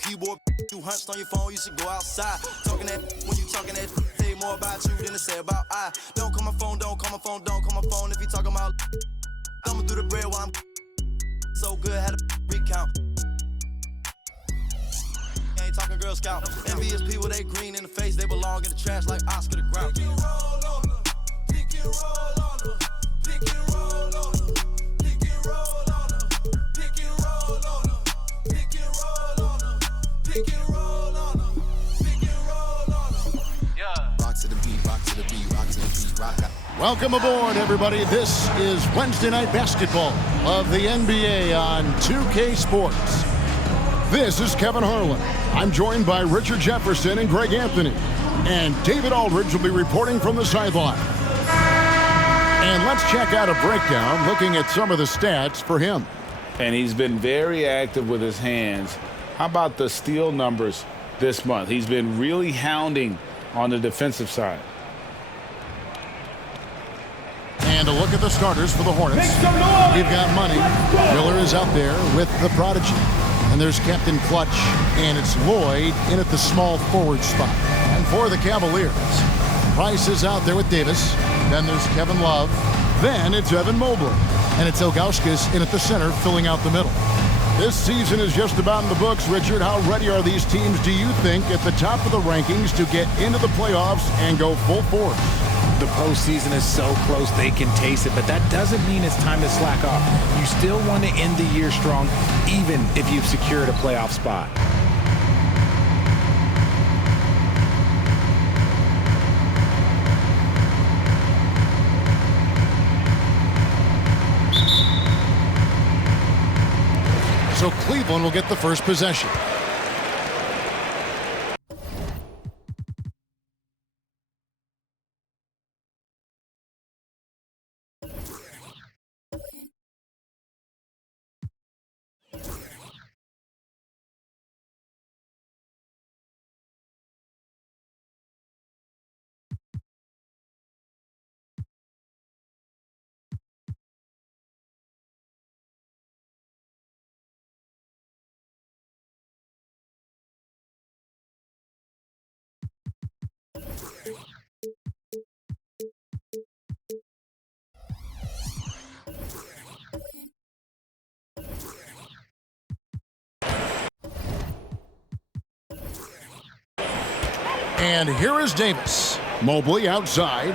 Keyboard, you hunched on your phone, you should go outside. Talking that when you talking that, say more about you than to say about I. Don't call my phone, don't call my phone, don't call my phone if you talking about. I'ma do the bread while I'm so good, had a recount. Ain't talking Girl Scout. Envious people, they green in the face, they belong in the trash like Oscar the Grouch. Pick and roll on her, pick and roll on her, pick and roll on her, pick and roll on her, pick and roll on her, pick and roll on her, pick and roll on her, pick and roll on her. Yeah. Rock to the beat, rock to the beat, rock to the beat, rock out. Welcome aboard, everybody. This is Wednesday Night Basketball of the NBA on 2K Sports. This is Kevin Harlan. I'm joined by Richard Jefferson and Greg Anthony. And David Aldridge will be reporting from the sideline. And let's check out a breakdown looking at some of the stats for him. And he's been very active with his hands. How about the steal numbers this month? He's been really hounding on the defensive side. And a look at the starters for the Hornets. We've got Money. Miller is out there with the prodigy. And there's Captain Clutch, and it's Lloyd in at the small forward spot. And for the Cavaliers, Price is out there with Davis. Then there's Kevin Love. Then it's Evan Mobley. And it's Ilgauskas in at the center, filling out the middle. This season is just about in the books. Richard, how ready are these teams, do you think, at the top of the rankings to get into the playoffs and go full force? The postseason is so close they can taste it, but that doesn't mean it's time to slack off. You still want to end the year strong, even if you've secured a playoff spot. So Cleveland will get the first possession. And here is Davis. Mobley outside.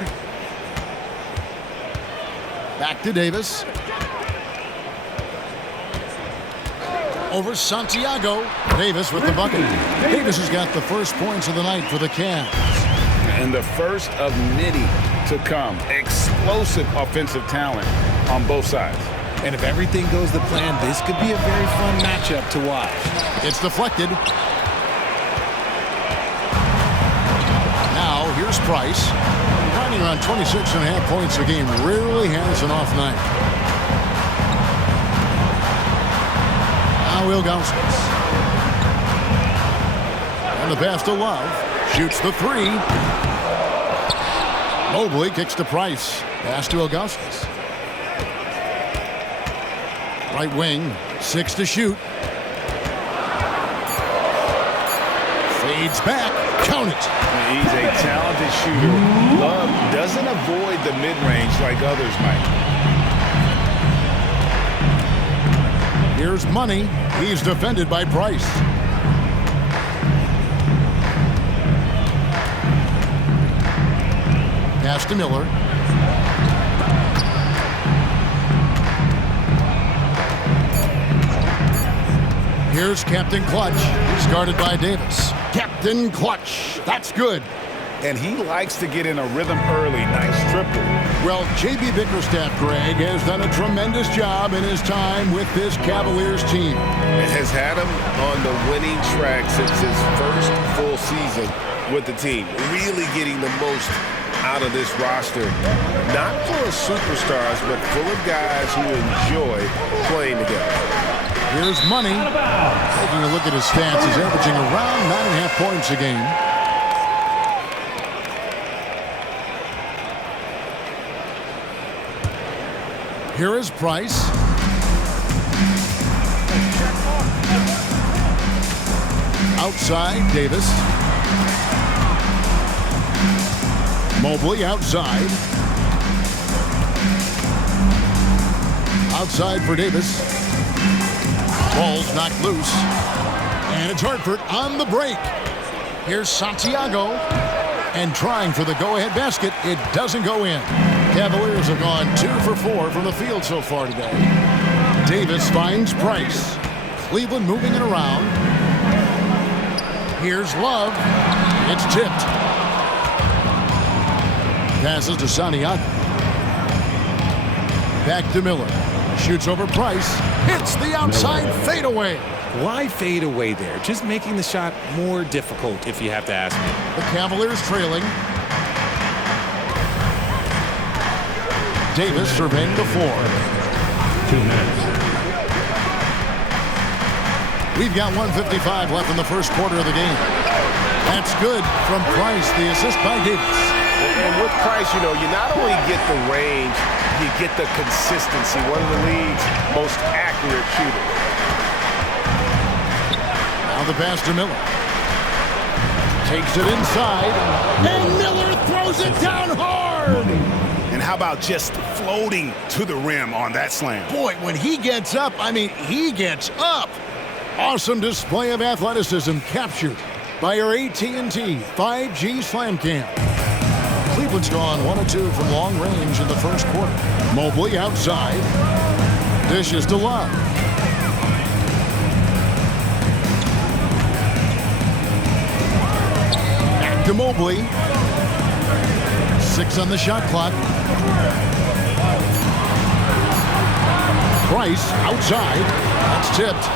Back to Davis. Over Santiago. Davis with the bucket. Davis has got the first points of the night for the Cavs. And the first of many to come. Explosive offensive talent on both sides. And if everything goes to plan, this could be a very fun matchup to watch. It's deflected. Now, here's Price. Grinding on 26.5 points a game. Rarely has an off night. Now, Ilgauskas. And the pass to Love. Shoots the three. Mobley kicks to Price. Pass to Ilgauskas. Right wing. 6 to shoot. Fades back. Count it. He's a talented shooter. Love doesn't avoid the mid-range like others might. Here's Money. He's defended by Price. Pass to Miller. Here's Captain Clutch. He's guarded by Davis. Captain Clutch. That's good. And he likes to get in a rhythm early. Nice triple. Well, J.B. Bickerstaff, Greg, has done a tremendous job in his time with this Cavaliers team. And has had him on the winning track since his first full season with the team. Really getting the most out of this roster. Not full of superstars, but full of guys who enjoy playing together. Here's Money. Taking a look at his stats, he's averaging around 9.5 points a game. Here is Price. outside Davis. Mobley outside. Outside for Davis. Ball's knocked loose. And it's Hartford on the break. Here's Santiago. And trying for the go-ahead basket. It doesn't go in. Cavaliers have gone 2 for 4 from the field so far today. Davis finds Price. Cleveland moving it around. Here's Love. It's tipped. Passes to Santiago. Back to Miller. Shoots over Price. Hits the outside fadeaway. Why fade away there? Just making the shot more difficult, if you have to ask me. The Cavaliers trailing. Davis surveying the floor. 2 minutes. We've got 1:55 left in the first quarter of the game. That's good from Price, the assist by Davis. And with Price, you not only get the range, you get the consistency. One of the league's most accurate shooters. Now the pass to Miller. Takes it inside. And Miller throws it down hard. And how about just floating to the rim on that slam? Boy, when he gets up, he gets up. Awesome display of athleticism captured by our AT&T 5G Slam Cam. Cleveland's gone 1 of 2 from long range in the first quarter. Mobley outside. Dishes to Love. Back to Mobley. 6 on the shot clock. Price outside. That's tipped.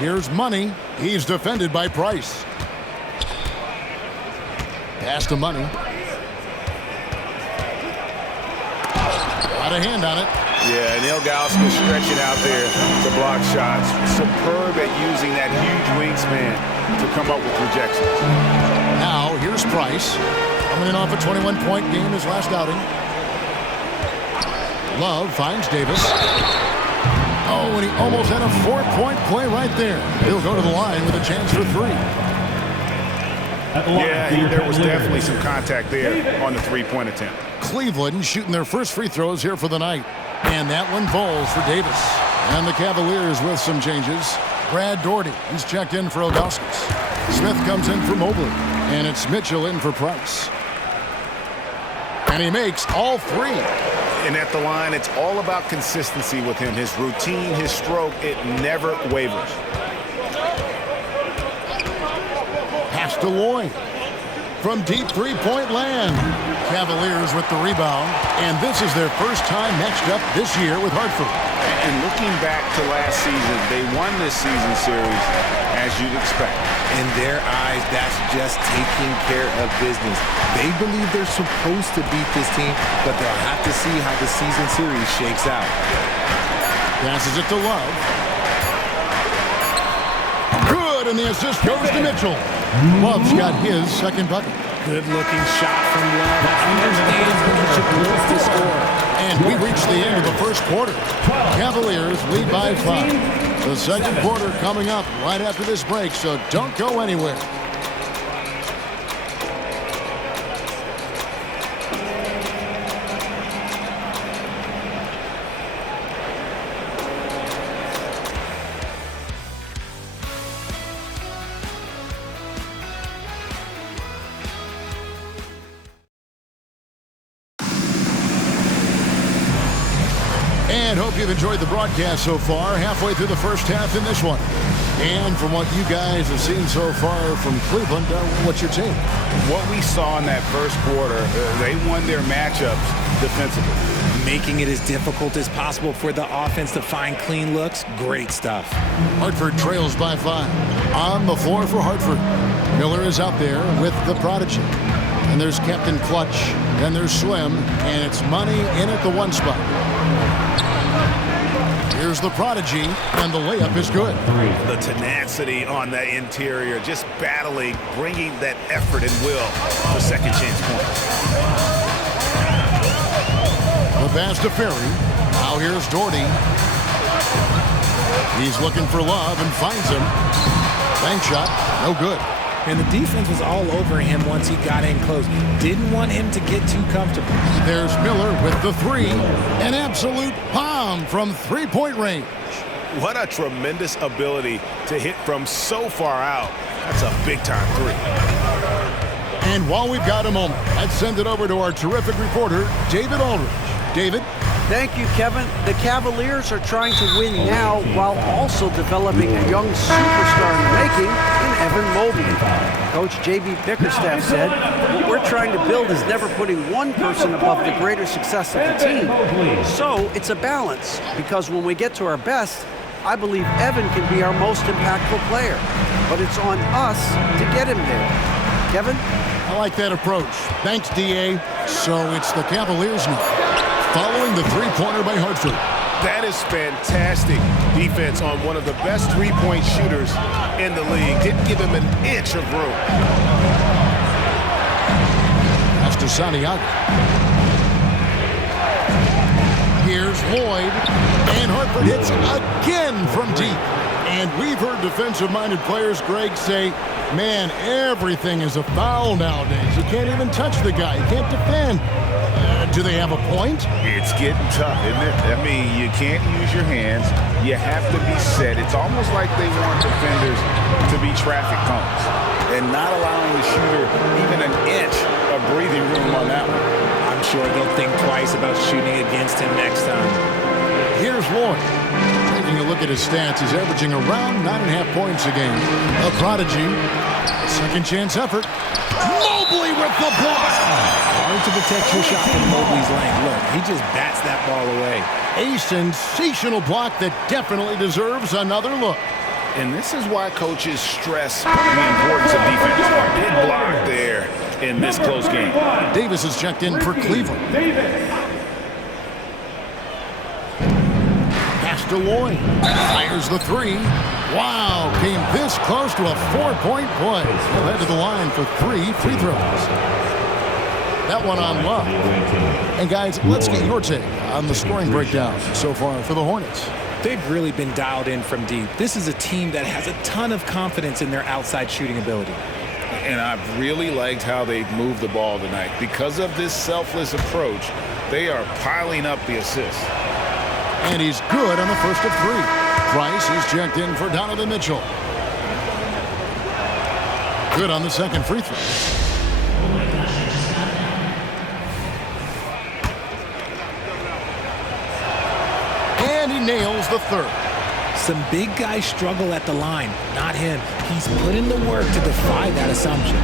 Here's Money. He's defended by Price. Pass to Money. Got a hand on it. Yeah, and Ilgauskas stretching out there to block shots. Superb at using that huge wingspan to come up with rejections. Now, here's Price. Coming in off a 21-point game his last outing. Love finds Davis. Oh, and he almost had a 4-point play right there. He'll go to the line with a chance for 3. Yeah, there was definitely some contact there on the three-point attempt. Cleveland shooting their first free throws here for the night. And that one falls for Davis. And the Cavaliers with some changes. Brad Doherty, he's checked in for Ilgauskas. Smith comes in for Mobley. And it's Mitchell in for Price. And he makes all 3. And at the line, it's all about consistency with him. His routine, his stroke, it never wavers. Pass to Lloyd. From deep 3-point land. Cavaliers with the rebound. And this is their first time matched up this year with Hartford. And looking back to last season, they won this season series as you'd expect. In their eyes, that's just taking care of business. They believe they're supposed to beat this team, but they'll have to see how the season series shakes out. Passes it to Love. Good, and the assist goes to Mitchell. Love's got his second bucket. Good-looking shot from Love. Understands when he should look to score. And we reach the end of the first quarter. Cavaliers lead by 5. The second quarter coming up right after this break, so don't go anywhere. And hope you've enjoyed the broadcast so far. Halfway through the first half in this one. And from what you guys have seen so far from Cleveland, what's your take? What we saw in that first quarter, they won their matchups defensively. Making it as difficult as possible for the offense to find clean looks. Great stuff. Hartford trails by 5. On the floor for Hartford. Miller is out there with the prodigy. And there's Captain Clutch. And there's Slim. And it's Money in at the 1 spot. Here's the prodigy, and the layup is good. The tenacity on the interior, just battling, bringing that effort and will for second chance points. The pass to Ferry. Now here's Doherty. He's looking for Love and finds him. Bank shot, no good. And the defense was all over him once he got in close. Didn't want him to get too comfortable. There's Miller with the three. An absolute bomb from three-point range. What a tremendous ability to hit from so far out. That's a big-time three. And while we've got a moment, let's send it over to our terrific reporter, David Aldridge. David? Thank you, Kevin. The Cavaliers are trying to win now while also developing a young superstar in the making in Evan Mobley. Coach J.B. Bickerstaff said, what we're trying to build is never putting one person above the greater success of the team. So it's a balance, because when we get to our best, I believe Evan can be our most impactful player. But it's on us to get him there. Kevin? I like that approach. Thanks, D.A. So it's the Cavaliers now, following the three-pointer by Hartford. That is fantastic defense on one of the best three-point shooters in the league. Didn't give him an inch of room. Pass to Santiago. Here's Lloyd. And Hartford hits again from deep. And we've heard defensive-minded players, Greg, say, man, everything is a foul nowadays. You can't even touch the guy. You can't defend. Do they have a point? It's getting tough, isn't it? I mean, you can't use your hands. You have to be set. It's almost like they want defenders to be traffic cones and not allowing the shooter even an inch of breathing room on that one. I'm sure they'll think twice about shooting against him next time. Here's Lloyd. Taking a look at his stats, he's averaging around 9.5 points a game. A prodigy. Second chance effort. Mobley with the block. Hard to protect your shot from Mobley's lane. Look, he just bats that ball away. A sensational block that definitely deserves another look. And this is why coaches stress the importance of defense. Big block there in this close game. Davis is checked in for Cleveland. Pass to Lloyd. Fires the three. Wow, came this close to a four-point play. He'll head to the line for 3 free throws. That one on Love. And guys, let's get your take on the scoring breakdown so far for the Hornets. They've really been dialed in from deep. This is a team that has a ton of confidence in their outside shooting ability. And I've really liked how they've moved the ball tonight. Because of this selfless approach, they are piling up the assists. And he's good on the first of 3. Price is checked in for Donovan Mitchell. Good on the second free throw. And he nails the third. Some big guys struggle at the line, not him. He's put in the work to defy that assumption.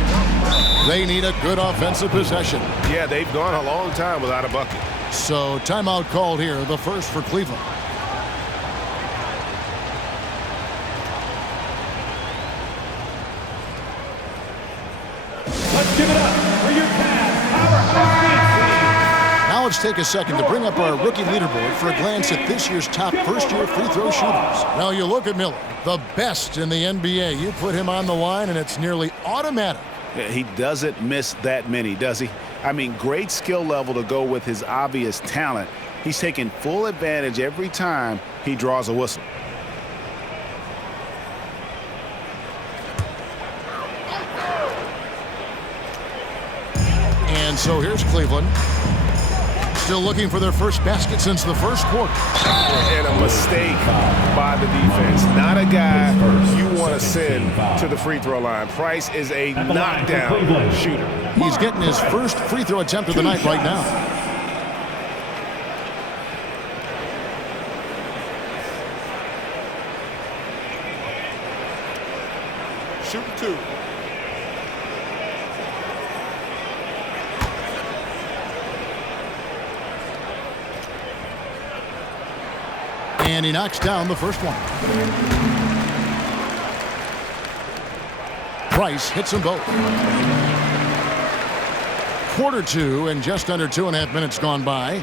They need a good offensive possession. Yeah, they've gone a long time without a bucket. So timeout called here, the first for Cleveland. Let's give it up for your Cavs powerhouse team. Now let's take a second to bring up our rookie leaderboard for a glance at this year's top first-year free throw shooters. Now you look at Miller, the best in the NBA. You put him on the line and it's nearly automatic. Yeah, he doesn't miss that many, does he? I mean, great skill level to go with his obvious talent. He's taking full advantage every time he draws a whistle. And so here's Cleveland. Still looking for their first basket since the first quarter. And a mistake by the defense. Not a guy you want to send to the free throw line. Price is a knockdown shooter. He's getting his first free throw attempt of the night right now. Shoot 2. And he knocks down the first one. Price hits them both. Quarter 2 and just under 2.5 minutes gone by.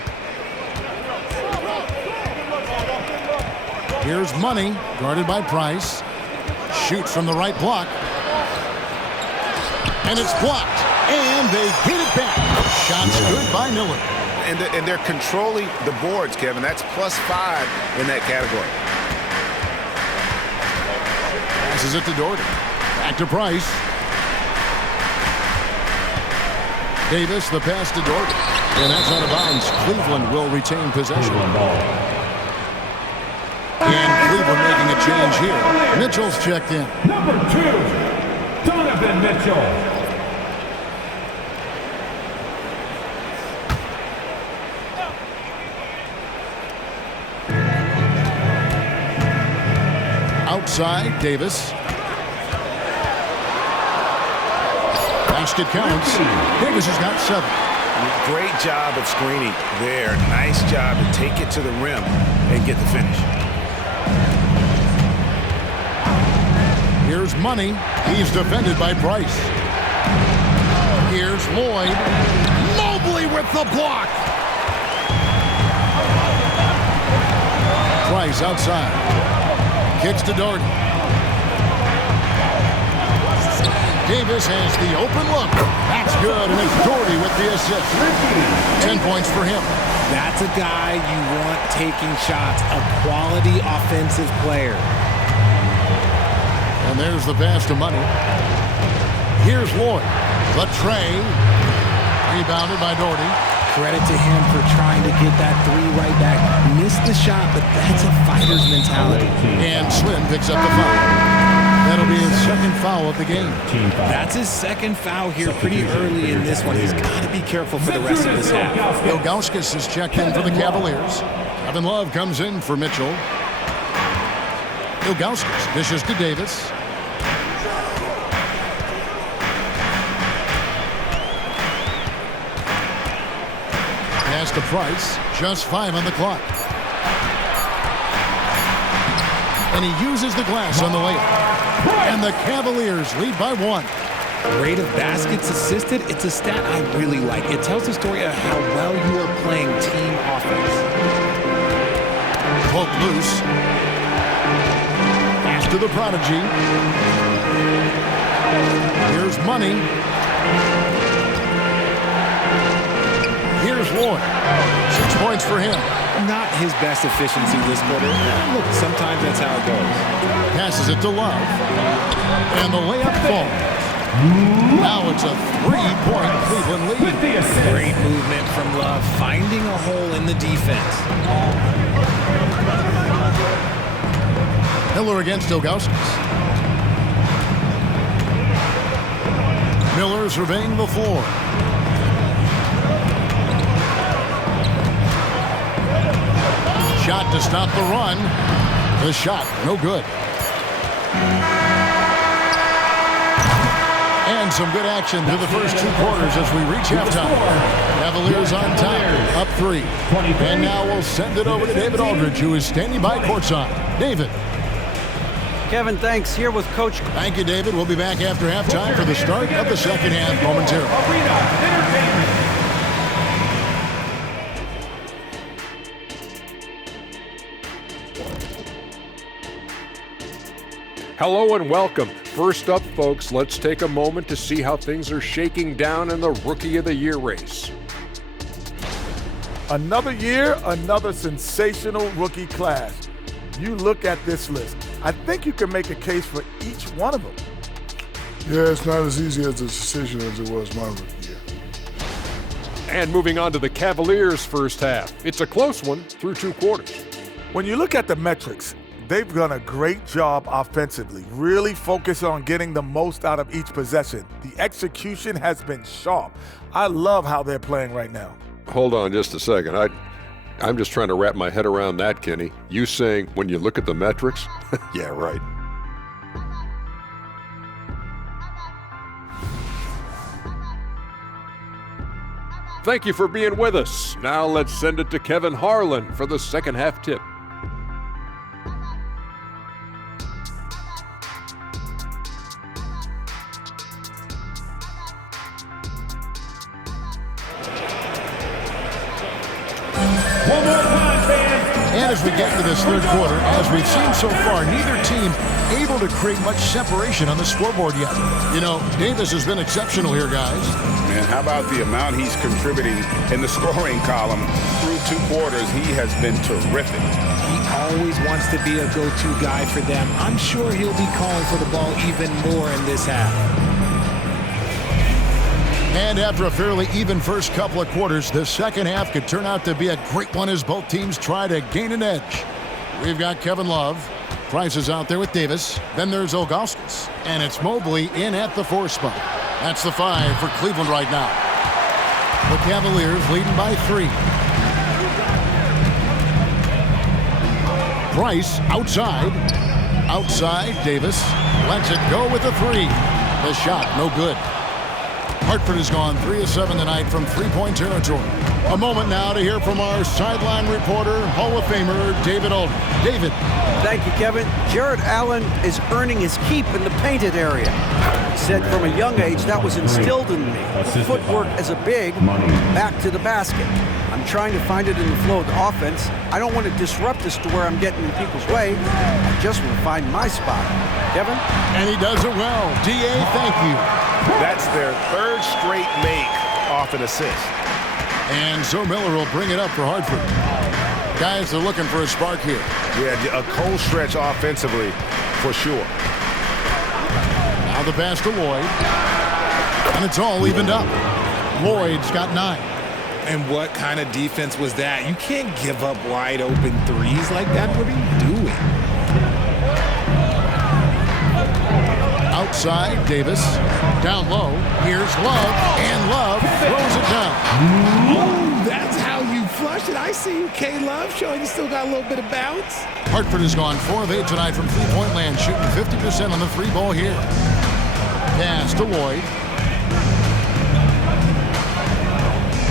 Here's Money, guarded by Price. Shoots from the right block. And it's blocked. And they get it back. Shots good by Miller. And they're controlling the boards, Kevin. That's +5 in that category. Passes it to Doherty. Back to Price. Davis, the pass to Doherty. And that's out of bounds. Cleveland will retain possession. And Cleveland making a change here. Mitchell's checked in. Number 2, Donovan Mitchell. Outside, Davis. Basket counts. Davis has got 7. Great job of screening there. Nice job to take it to the rim and get the finish. Here's Money. He's defended by Price. Here's Lloyd. Mobley with the block. Price outside. Kicks to Doherty. Davis has the open look. That's good, and it's Doherty with the assist. 10 points for him. That's a guy you want taking shots, a quality offensive player. And there's the pass to Money. Here's Lloyd. The tray. Rebounded by Doherty. Credit to him for trying to get that 3 right back. Missed the shot, but that's a fighter's mentality. And Slim picks up the foul. That'll be his second foul of the game. That's his second foul here pretty early in this one. He's got to be careful for the rest of this half. Ilgauskas is checked in for the Cavaliers. Kevin Love comes in for Mitchell. Ilgauskas dishes to Davis. Pass to Price. Just 5 on the clock. And he uses the glass on the layup. And the Cavaliers lead by 1. Rate of baskets assisted, it's a stat I really like. It tells the story of how well you are playing team offense. Poke loose. Pass to the prodigy. Here's Money. Here's Lloyd. 6 points for him. Not his best efficiency this quarter. Look, sometimes that's how it goes. Passes it to Love. And the layup falls. Now it's a 3-point Cleveland lead. Great movement from Love, finding a hole in the defense. Miller against Ilgauskas. Miller surveying the floor. Shot to stop the run. The shot, no good. And some good action through the first 2 quarters as we reach halftime. Cavaliers on top, up 3. And now we'll send it over to David Aldridge, who is standing by courtside. David. Kevin, thanks. Here with Coach. Thank you, David. We'll be back after halftime for the start of the second half momentarily. Hello and welcome. First up, folks, let's take a moment to see how things are shaking down in the Rookie of the Year race. Another year, another sensational rookie class. You look at this list. I think you can make a case for each one of them. Yeah, it's not as easy as a decision as it was my rookie year. And moving on to the Cavaliers' first half. It's a close one through 2 quarters. When you look at the metrics, they've done a great job offensively, really focused on getting the most out of each possession. The execution has been sharp. I love how they're playing right now. Hold on just a second. I'm just trying to wrap my head around that, Kenny. You saying when you look at the metrics? Yeah, right. Thank you for being with us. Now let's send it to Kevin Harlan for the second half tip. And as we get into this third quarter, as we've seen so far, neither team able to create much separation on the scoreboard yet. You know, Davis has been exceptional here, guys. Man, how about the amount he's contributing in the scoring column through 2 quarters? He has been terrific. He always wants to be a go-to guy for them. I'm sure he'll be calling for the ball even more in this half. And after a fairly even first couple of quarters, the second half could turn out to be a great one as both teams try to gain an edge. We've got Kevin Love. Price is out there with Davis. Then there's Ilgauskas. And it's Mobley in at the 4 spot. That's the 5 for Cleveland right now. The Cavaliers leading by 3. Price outside. Outside, Davis lets it go with a 3. The shot, no good. Hartford has gone 3 of 7 tonight from three-point territory. A moment now to hear from our sideline reporter, Hall of Famer David Aldridge. David. Thank you, Kevin. Jared Allen is earning his keep in the painted area. He said from a young age that was instilled in me. Footwork as a big, back to the basket. I'm trying to find it in the flow of the offense. I don't want to disrupt this to where I'm getting in people's way. I just want to find my spot. Kevin? And he does it well. D.A., thank you. That's their 3rd straight make off an assist. And Zoe Miller will bring it up for Hartford. Guys, they're looking for a spark here. Yeah, a cold stretch offensively for sure. Now the pass to Lloyd. And it's all evened up. Lloyd's got 9. And what kind of defense was that? You can't give up wide open threes like that. What are you doing? Outside, Davis. Down low. Here's Love. And Love throws it down. Oh, that's how you flush it. I see you, K-Love, showing you still got a little bit of bounce. Hartford has gone 4 of 8 tonight from three-point land, shooting 50% on the 3-ball here. Pass to Lloyd.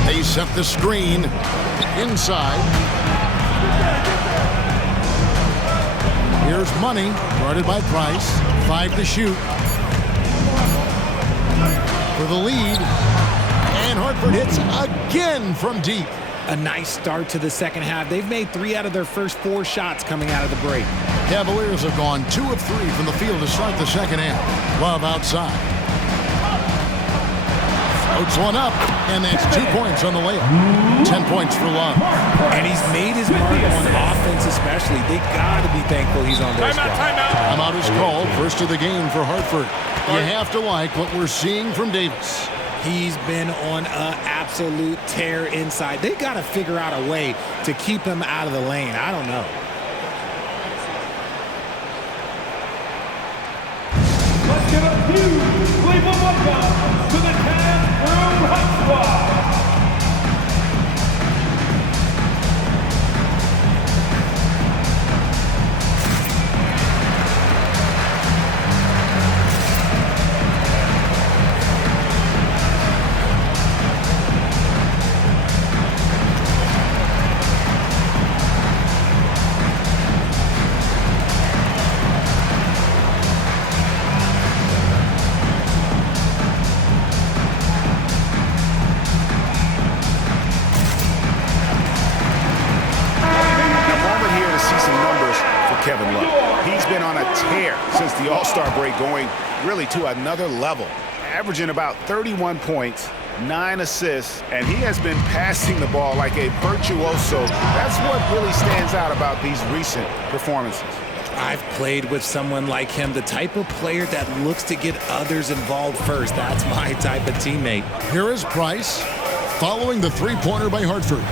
They set the screen inside. Here's Money, guarded by Price. 5 to shoot. For the lead. And Hartford hits again from deep. A nice start to the second half. They've made 3 out of their first 4 shots coming out of the break. Cavaliers have gone 2 of 3 from the field to start the second half. Love outside. Floats one up, and that's 2 points on the layup. 10 points for Love. And he's made his mark on offense especially. They got to be thankful he's on their squad. Timeout is called. First of the game for Hartford. You have to like what we're seeing from Davis. He's been on an absolute tear inside. They got to figure out a way to keep him out of the lane. I don't know. Let's give a huge Cleveland welcome to the 10th Room Hot Squad. Kevin Love. He's been on a tear since the All-Star break, going really to another level, averaging about 31 points, 9 assists, and he has been passing the ball like a virtuoso. That's what really stands out about these recent performances. I've played with someone like him, the type of player that looks to get others involved first. That's my type of teammate. Here is Price following the three-pointer by Hartford.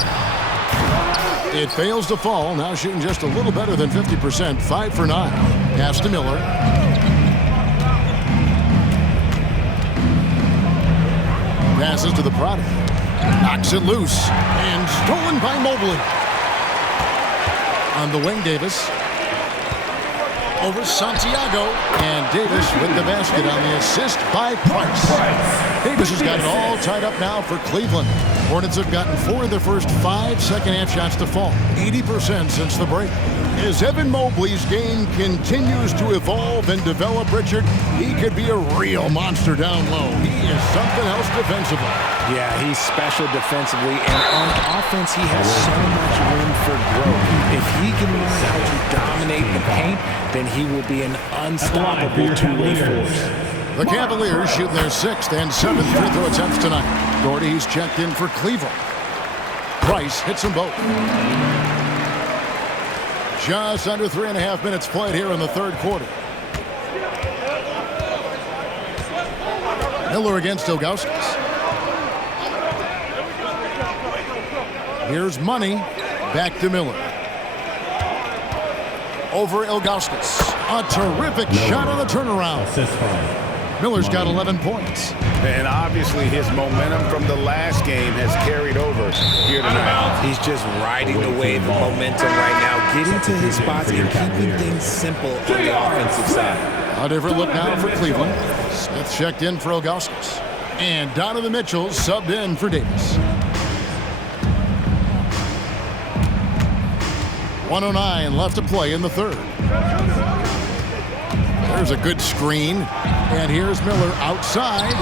It fails to fall, now shooting just a little better than 50%, 5 for 9. Pass to Miller. Passes to the product. Knocks it loose, and stolen by Mobley. On the wing, Davis. Over Santiago, and Davis with the basket on the assist by Price. Davis has got it all tied up now for Cleveland. Hornets have gotten 4 of their first 5 second-half shots to fall, 80% since the break. As Evan Mobley's game continues to evolve and develop, Richard, he could be a real monster down low. He is something else defensively. Yeah, he's special defensively, and on offense, he has so much room for growth. If he can learn how to dominate the paint, then he will be an unstoppable two-way force. The Cavaliers shooting their 6th and 7th free throw attempts tonight. Doherty's checked in for Cleveland. Price hits them both. Just under 3.5 minutes played here in the third quarter. Miller against Ilgauskas. Here's Money. Back to Miller. Over Ilgauskas. A terrific shot on the turnaround. Miller's got 11 points. And obviously his momentum from the last game has carried over here tonight. He's just riding the wave of momentum right now, getting to his spots and keeping things simple on the offensive side. A different look now for Cleveland. Smith checked in for Ilgauskas. And Donovan Mitchell subbed in for Davis. 1:09 left to play in the third. There's a good screen. And here's Miller outside.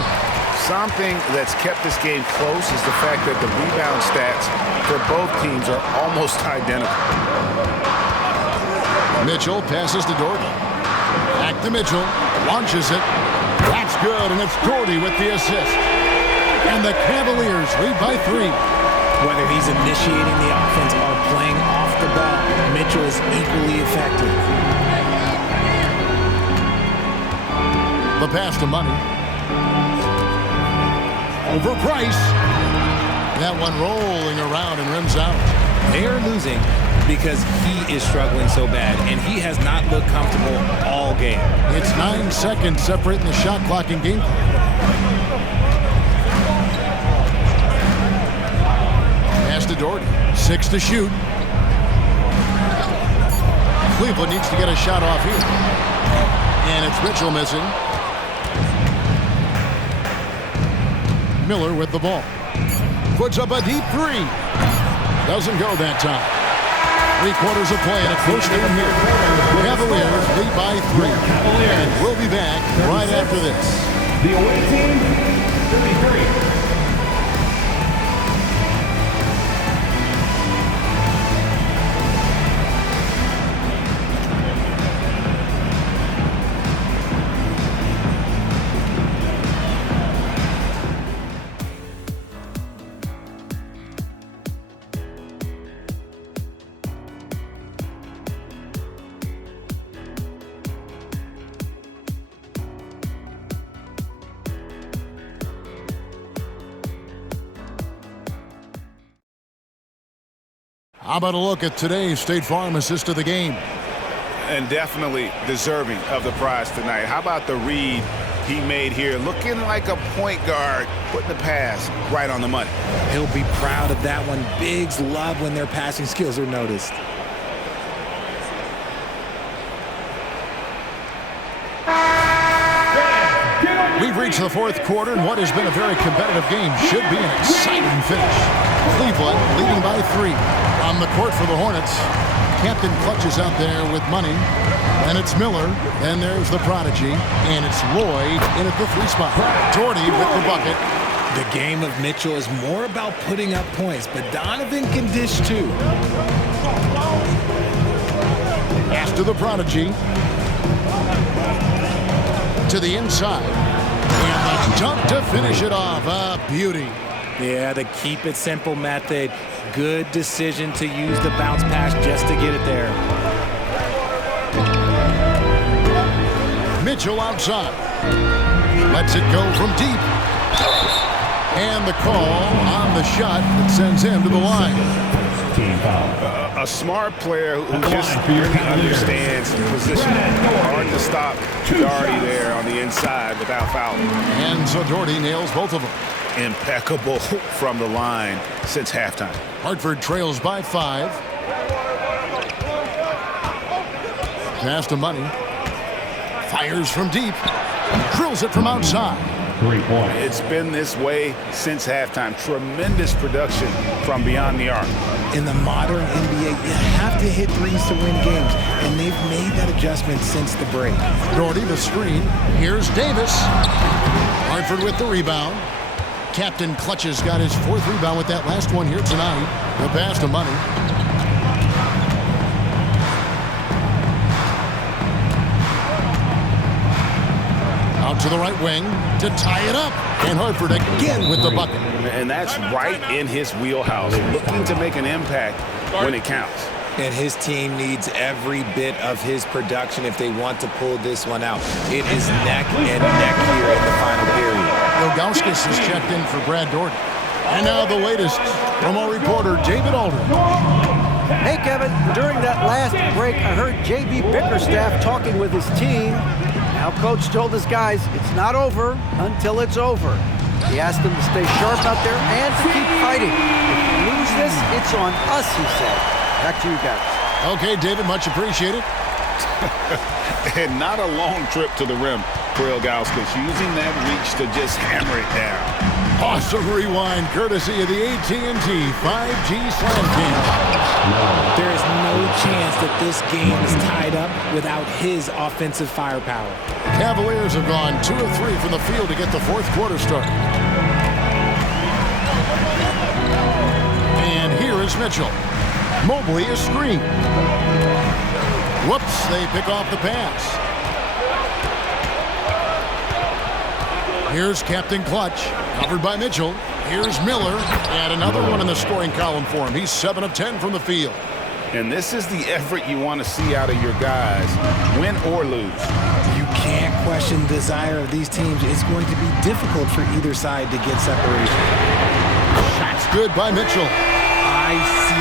Something that's kept this game close is the fact that the rebound stats for both teams are almost identical. Mitchell passes to Doherty. Back to Mitchell. Launches it. That's good, and it's Doherty with the assist. And the Cavaliers lead by 3. Whether he's initiating the offense or playing off the ball, Mitchell is equally effective. The pass to Money. Over Price. That one rolling around and rims out. They are losing because he is struggling so bad, and he has not looked comfortable all game. It's 9 seconds separating the shot clock and game clock. Pass to Doherty. 6 to shoot. Cleveland needs to get a shot off here. And it's Mitchell missing. Miller with the ball. Puts up a deep 3. Doesn't go that time. 3 quarters of play and a close game here. Cavaliers lead by 3. And we'll be back right after this. The away team, 33. How about a look at today's State Farm assist of the game? And definitely deserving of the prize tonight. How about the read he made here? Looking like a point guard, putting the pass right on the money. He'll be proud of that one. Bigs love when their passing skills are noticed. We've reached the fourth quarter, and what has been a very competitive game should be an exciting finish. Cleveland leading by 3. On the court for the Hornets, Captain Clutch is out there with Money. And it's Miller, and there's the prodigy, and it's Lloyd in at the 3 spot. Doherty with the bucket. The game of Mitchell is more about putting up points, but Donovan can dish too. Pass to the prodigy. To the inside. And the dunk to finish it off. A beauty. Yeah, the keep it simple method. Good decision to use the bounce pass just to get it there. Mitchell outside. Lets it go from deep. And the call on the shot that sends him to the line. A smart player who just really understands the position. Hard to stop Doherty there on the inside without fouling. And so Doherty nails both of them. Impeccable from the line since halftime. Hartford trails by 5. Pass to Money. Fires from deep. Drills it from outside. 3 points. It's been this way since halftime. Tremendous production from beyond the arc. In the modern NBA, you have to hit threes to win games, and they've made that adjustment since the break. Doherty the screen. Here's Davis. Hartford with the rebound. Captain Clutches got his 4th rebound with that last one here tonight. The pass to Money. Out to the right wing to tie it up. And Hartford again with the bucket. And that's right in his wheelhouse, looking to make an impact when it counts. And his team needs every bit of his production if they want to pull this one out. It is neck and neck here in the final period. Ilgauskas is checked in for Brad Doherty. And now the latest from our reporter, David Aldridge. Hey, Kevin, during that last break, I heard J.B. Bickerstaff talking with his team. Now, Coach told his guys it's not over until it's over. He asked them to stay sharp out there and to keep fighting. If we lose this, it's on us, he said. Back to you guys. Okay, David, much appreciated. And not a long trip to the rim for Ilgauskas, using that reach to just hammer it down. Awesome rewind, courtesy of the AT&T 5G Slam King. There is no chance that this game is tied up without his offensive firepower. Cavaliers have gone 2 of 3 from the field to get the 4th quarter started. And here is Mitchell. Mobley is screened. Whoops, they pick off the pass. Here's Captain Clutch, covered by Mitchell. Here's Miller, and another one in the scoring column for him. He's 7 of 10 from the field. And this is the effort you want to see out of your guys, win or lose. You can't question the desire of these teams. It's going to be difficult for either side to get separation. Shot's good by Mitchell. ICE.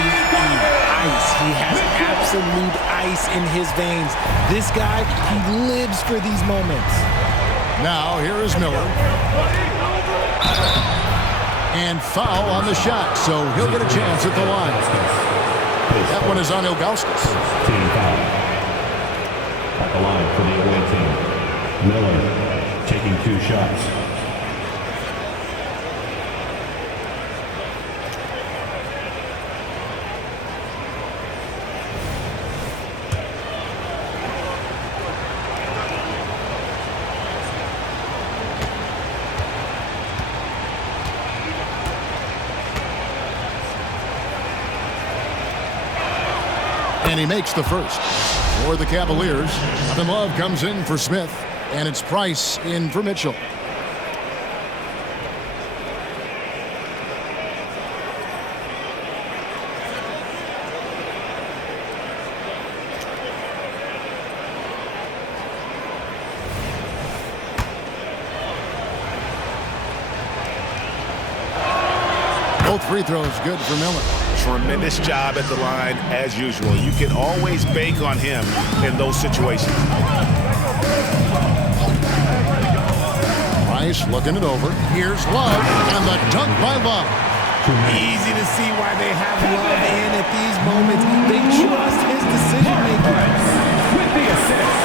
He has absolute ice in his veins. This guy, he lives for these moments. Now, here is Miller. And foul on the shot, so he'll get a chance at the line. That one is on Ilgauskas. Team foul. At the line for the away team. Miller taking 2 shots. And he makes the first for the Cavaliers. Kevin Love comes in for Smith, and it's Price in for Mitchell. Both free throws good for Miller. Tremendous job at the line, as usual. You can always bank on him in those situations. Price looking it over. Here's Love, and the dunk by Love. Easy to see why they have Love in at these moments. They trust his decision-making. With the assist.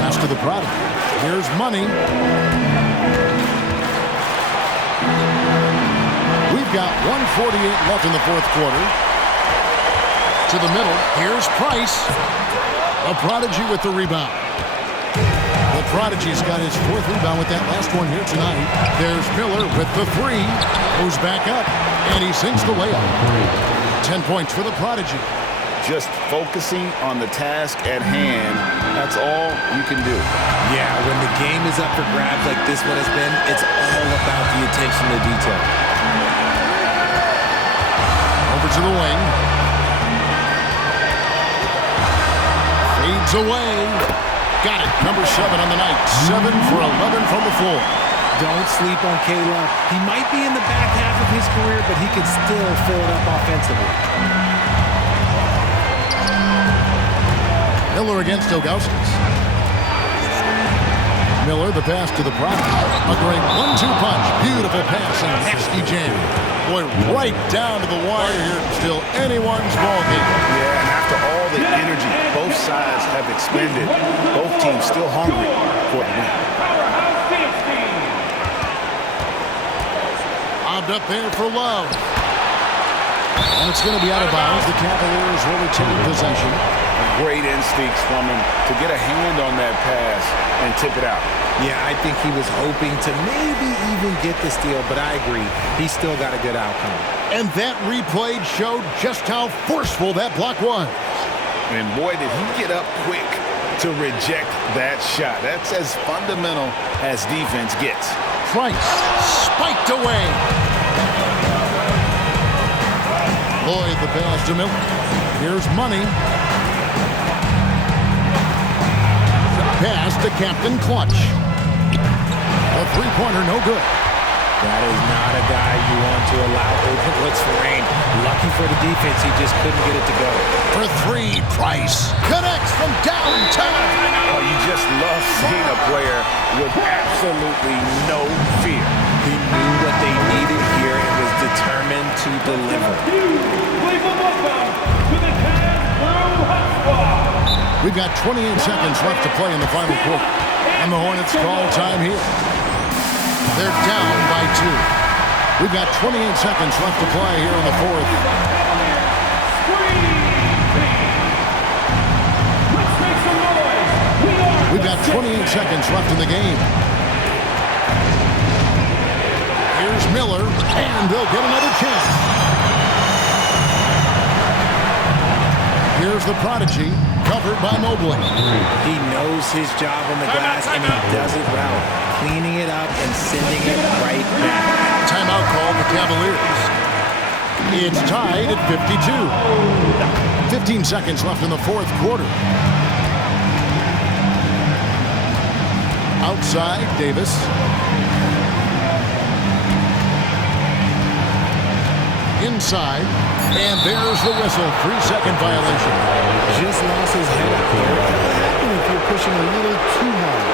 Pass to the product. Here's Money. We've got 1:48 left in the 4th quarter. To the middle. Here's Price. A Prodigy with the rebound. The Prodigy's got his 4th rebound with that last one here tonight. There's Miller with the 3. Goes back up, and he sinks the layup. 10 points for the Prodigy. Just focusing on the task at hand, that's all you can do. Yeah, when the game is up for grabs like this one has been, it's all about the attention to detail. Over to the wing. Fades away. Got it. Number 7 on the night. 7 for 11 from the floor. Don't sleep on K-Love. He might be in the back half of his career, but he can still fill it up offensively. Miller against Ilgauskas. Miller, the pass to the product. A great 1-2 punch. Beautiful pass and nasty jam. Boy, right down to the wire here. Still anyone's ball game. Yeah, and after all the energy both sides have expended, both teams still hungry for the win. Lobbed up there for Love. And it's going to be out of bounds. The Cavaliers will retain possession. Great instincts from him to get a hand on that pass and tip it out. Yeah, I think he was hoping to maybe even get the steal, but I agree. He still got a good outcome. And that replay showed just how forceful that block was. And boy, did he get up quick to reject that shot. That's as fundamental as defense gets. Price spiked away. Lloyd the pass to Miller. Here's Money. Pass to Captain Clutch. A three-pointer, no good. That is not a guy you want to allow open looks for rain. Lucky for the defense, he just couldn't get it to go. For three, Price connects from downtown. Oh, you just love seeing a player with absolutely no fear. He knew what they needed here and was determined to deliver. We've got 28 seconds left to play in the final quarter. And the Hornets call time here. They're down by 2. We've got 28 seconds left to play here in the fourth. We've got 28 seconds left in the game. Here's Miller, and they'll get another chance. Here's the prodigy, covered by Mobley. He knows his job on the glass, and he does it well, cleaning it up and sending it right back. Timeout called the Cavaliers. It's tied at 52. 15 seconds left in the fourth quarter. Outside, Davis. Inside, and there's the whistle. 3-second violation. Just lost his head up there. What happened if you're pushing a little too hard?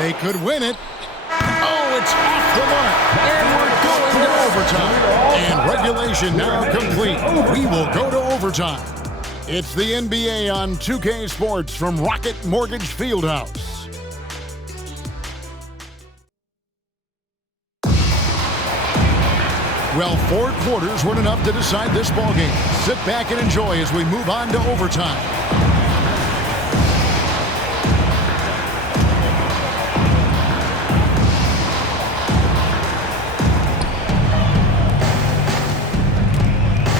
They could win it. Oh, it's off the mark. And we're going to overtime. And regulation now complete. We will go to overtime. It's the NBA on 2K Sports from Rocket Mortgage Fieldhouse. Well, 4 quarters weren't enough to decide this ballgame. Sit back and enjoy as we move on to overtime.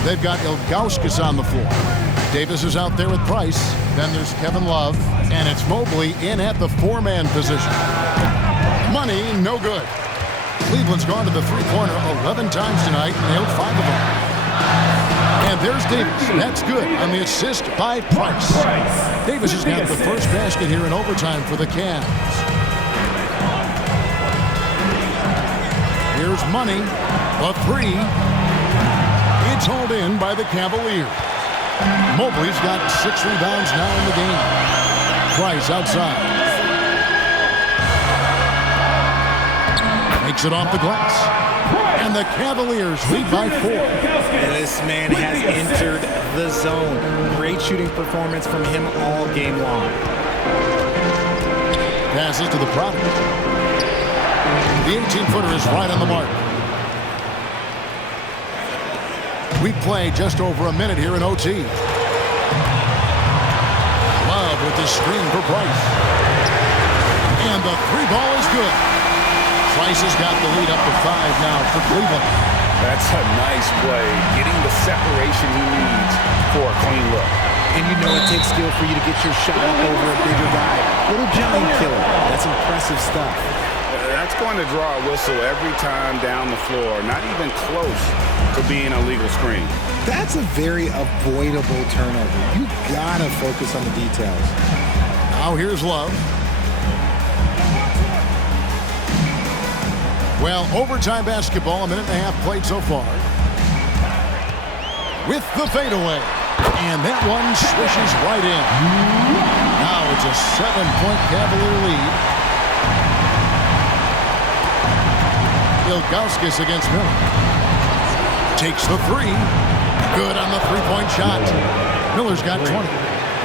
They've got Ilgauskas on the floor. Davis is out there with Price. Then there's Kevin Love. And it's Mobley in at the 4-man position. Money, no good. Cleveland's gone to the three-pointer 11 times tonight and nailed 5 of them. And there's Davis. That's good on the assist by Price. Davis has got the first basket here in overtime for the Cavs. Here's Money. A 3. It's hauled in by the Cavaliers. Mobley's got 6 rebounds now in the game. Price outside. Makes it off the glass. And the Cavaliers lead by 4. And this man has entered the zone. Great shooting performance from him all game long. Passes to the prodigy. The 18-footer is right on the mark. We play just over a minute here in OT. Love with the screen for Price. And the 3-ball is good. Price has got the lead up to 5 now for Cleveland. That's a nice play, getting the separation he needs for a clean look. And you know it takes skill for you to get your shot up over a bigger guy. Little giant killer. That's impressive stuff. That's going to draw a whistle every time down the floor. Not even close to being a legal screen. That's a very avoidable turnover. You gotta focus on the details. Now here's Love. Well, overtime basketball, a minute and a half played so far. With the fadeaway. And that one swishes right in. Now it's a 7-point Cavalier lead. Ilgauskas against Miller. Takes the 3. Good on the 3-point shot. Miller's got 20.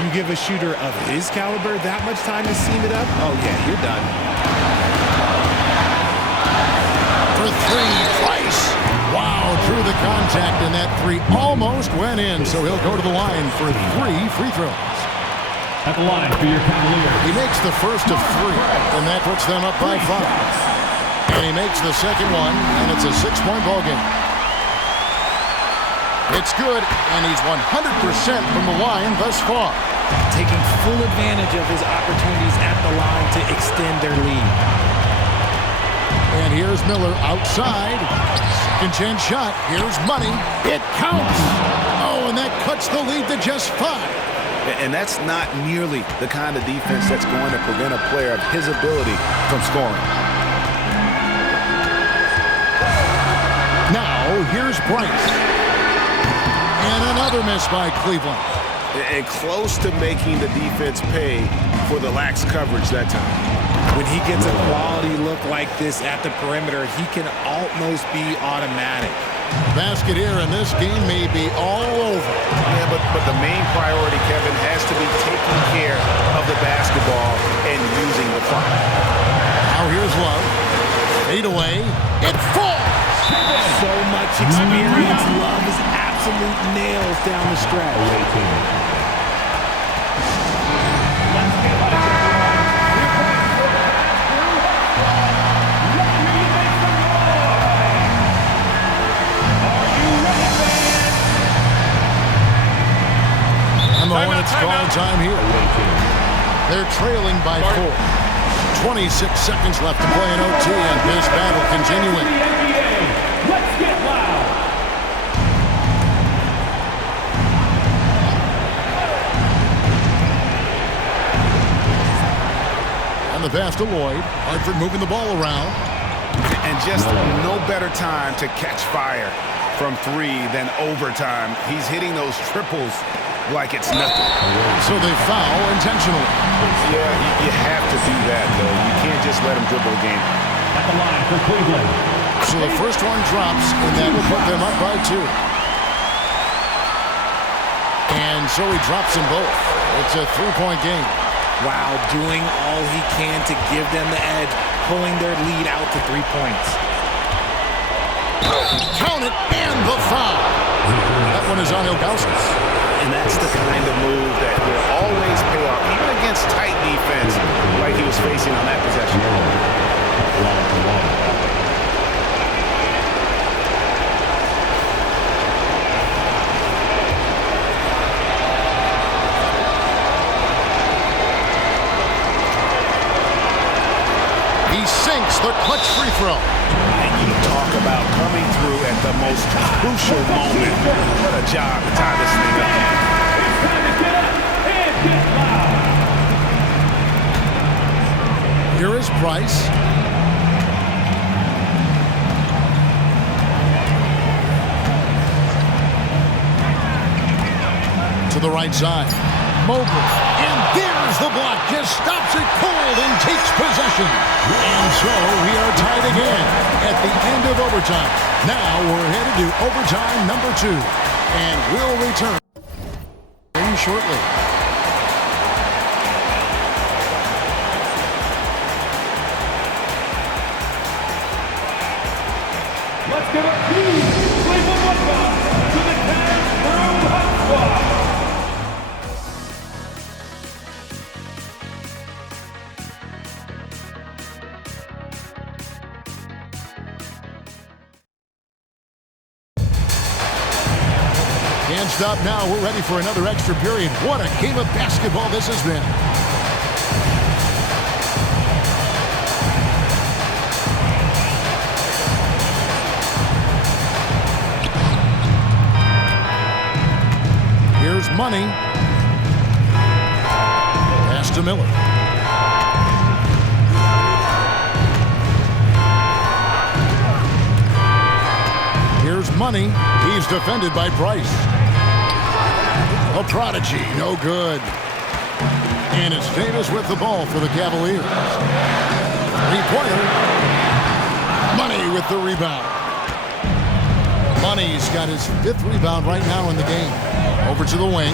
You give a shooter of his caliber that much time to seam it up, oh yeah, you're done. For three, Price. Wow, drew the contact, and that three almost went in, so he'll go to the line for 3 free throws. At the line for your Cavaliers. He makes the first of 3, and that puts them up by 5. And he makes the second one, and it's a 6-point ball game. It's good, and he's 100% from the line thus far. Taking full advantage of his opportunities at the line to extend their lead. And here's Miller outside. Second chance shot. Here's money. It counts. Oh, and that cuts the lead to just 5. And that's not nearly the kind of defense that's going to prevent a player of his ability from scoring. Now, here's Price. And another miss by Cleveland. And close to making the defense pay for the lax coverage that time. When he gets a quality look like this at the perimeter, he can almost be automatic. Basket here, and this game may be all over. Yeah, but the main priority, Kevin, has to be taking care of the basketball and using the clock. Now here's Love. Fade away. It falls. So much experience. Love is absolute nails down the stretch. And the Hornets call time here. They're trailing by 4. 26 seconds left to play in OT, and this battle continuing. Let's get loud. And the pass to Lloyd. Hartford moving the ball around. And just no better time to catch fire from 3 than overtime. He's hitting those triples like it's nothing. So they foul intentionally. Yeah, you have to do that, though. You can't just let him dribble a game. At the line for Cleveland. So the first one drops, and that will put them up by 2. And so he drops them both. It's a 3-point game. Wow, doing all he can to give them the edge, pulling their lead out to 3 points. Count it, and the foul. That one is on Ilgauskas. And that's the kind of move that will always pay off, even against tight defense like he was facing on that possession. He sinks the clutch free throw. And you talk about coming through at the most crucial moment. What a job to tie this thing up. It's time to get up and get loud. Here is Price. To the right side. Mobley. And there's the block. Just stops it cold and takes possession. And so we are tied again at the end of overtime. Now we're headed to overtime number 2. And we'll return shortly. Let's give it to Cleveland Watson to the Cavs Crew Hot Squad. Can't stop now. We're ready for another extra period. What a game of basketball this has been. Here's Money. Pass to Miller. Here's Money. He's defended by Price. A prodigy, no good. And it's Davis with the ball for the Cavaliers. 3-pointer. Money with the rebound. Money's got his 5th rebound right now in the game. Over to the wing.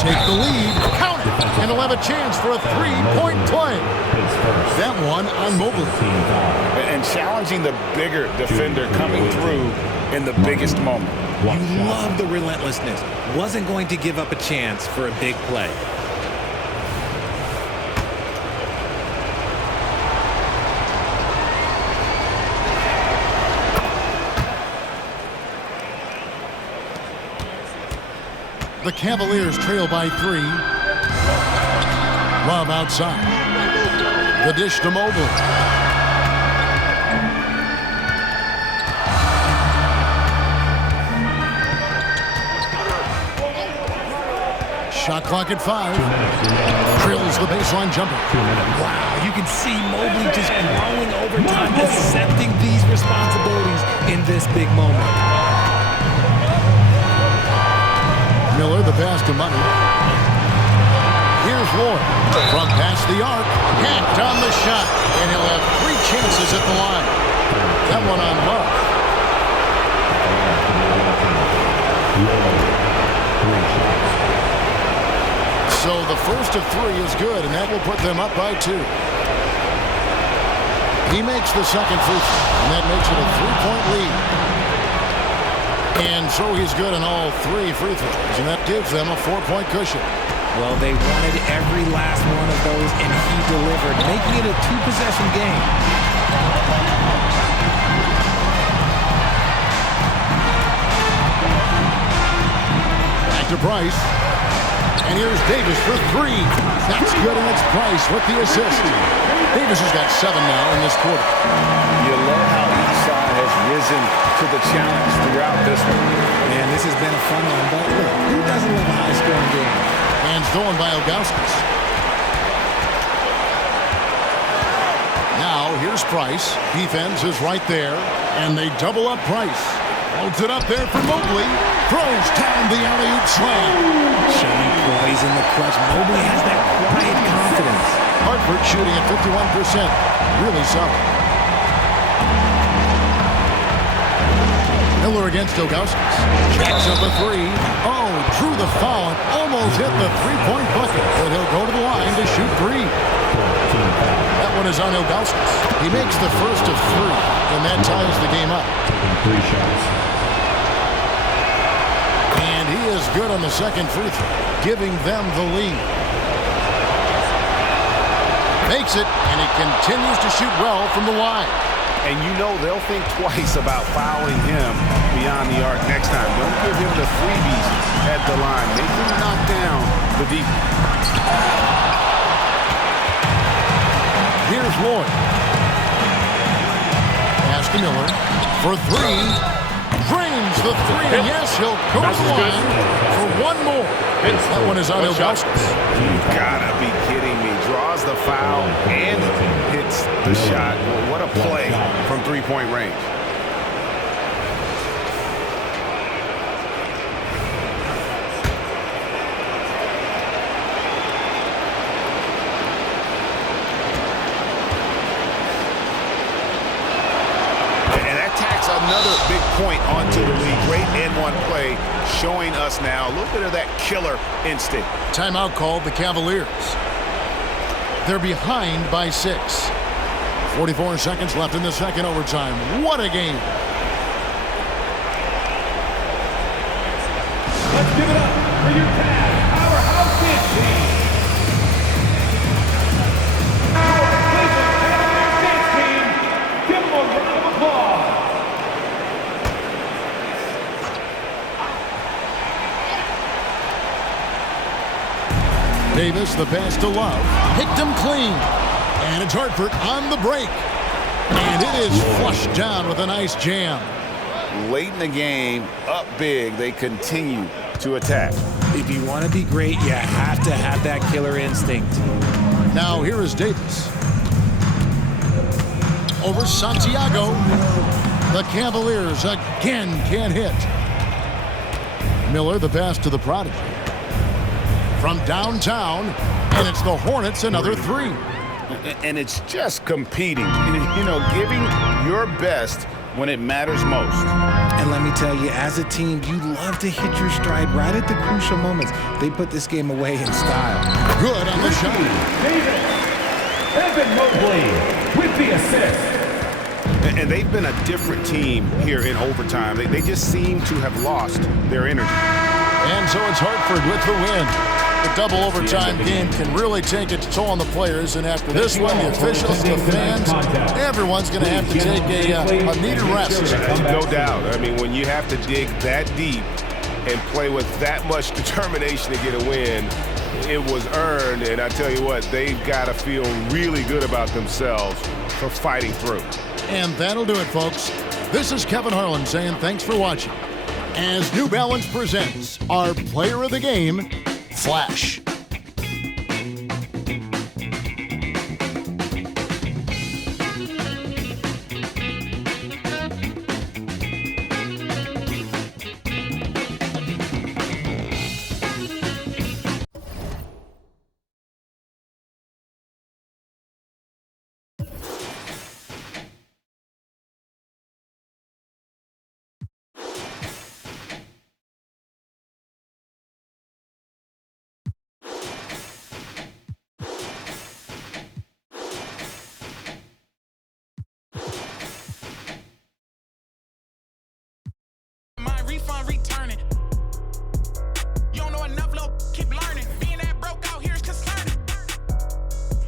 take the lead, count it, and he'll have a chance for a three-point play. That one on Mobley. And challenging the bigger defender coming through in the biggest moment. You love the relentlessness. Wasn't going to give up a chance for a big play. The Cavaliers trail by 3. Love outside. The dish to Mobley. Shot clock at 5. Drills the baseline jumper. Wow, you can see Mobley just growing over time, accepting these responsibilities in this big moment. Miller, the pass to Money. Here's Ward. From past the arc. Hacked on the shot. And he'll have 3 chances at the line. That one on Love. So the first of 3 is good, and that will put them up by 2. He makes the second free throw, and that makes it a 3-point lead. And so he's good on all 3 free throws, and that gives them a 4-point cushion. Well, they wanted every last one of those, and he delivered, making it a 2-possession game. Back to Price. And here's Davis for 3. That's good, and it's Price with the assist. Davis has got 7 now in this quarter. You love how each side has risen to the challenge throughout this one. Man, this has been a fun one, but look, who doesn't love a high-scoring game? And thrown by Ilgauskas. Now, here's Price. Defense is right there, and they double up Price. Holds it up there for Mobley. Throws down the alley-oop slam. Showing poise in the clutch. Mobley has that quiet confidence. Hartford shooting at 51%. Really solid. Miller against Ilgauskas. Jacks up a 3. Oh, drew the foul and almost hit the 3-point bucket. But he'll go to the line to shoot 3. That one is on Ilgauskas. He makes the first of 3, and that ties the game up. 3 shots. And he is good on the second free throw, giving them the lead. Makes it, and he continues to shoot well from the line. And you know they'll think twice about fouling him beyond the arc next time. Don't give him the freebies at the line. Make him knock down the defense. Here's Lloyd. Pass to Miller for 3. Drains the 3, and yes, he'll go to the line for 1 more. That one is on Ilgauskas. You've got to be kidding me. Draws the foul and hits the shot. What a play from 3-point range. Another big point onto the lead. Great N1 play showing us now a little bit of that killer instinct. Timeout called the Cavaliers. They're behind by 6. 44 seconds left in the second overtime. What a game. Let's give it up for your Cavs powerhouse dance team. Our Cleveland Cavaliers dance team. Give them a round of applause. Davis, the pass to Love. Picked him clean. And it's Hartford on the break. And it is flushed down with a nice jam. Late in the game, up big, they continue to attack. If you want to be great, you have to have that killer instinct. Now here is Davis. Over Santiago. The Cavaliers again can't hit. Miller, the pass to the prodigy. From downtown, and it's the Hornets, another 3. And it's just competing, you know, giving your best when it matters most. And let me tell you, as a team, you love to hit your stride right at the crucial moments. They put this game away in style. Good on the shot. Davis. Evan Mobley with the assist. And they've been a different team here in overtime. They just seem to have lost their energy. And so it's Hartford with the win. The double overtime game can really take its toll on the players, and after this one, the officials, the fans, everyone's going to have to take a needed rest. No doubt. I mean, when you have to dig that deep and play with that much determination to get a win, it was earned, and I tell you what, they've got to feel really good about themselves for fighting through. And that'll do it, folks. This is Kevin Harlan saying thanks for watching as New Balance presents our Player of the Game, Flash. Returning. You don't know enough, low, keep learning. Being that broke out here is concerning.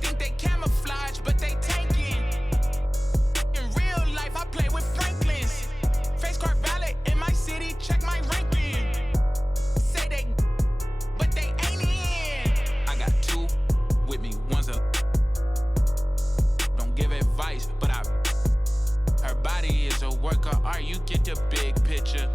Think they camouflage, but they tanking. In real life, I play with Franklins. Face card valid in my city, check my ranking. Say they, but they ain't in. I got two with me, one's a. Don't give advice, but her body is a work of art. You get the big picture.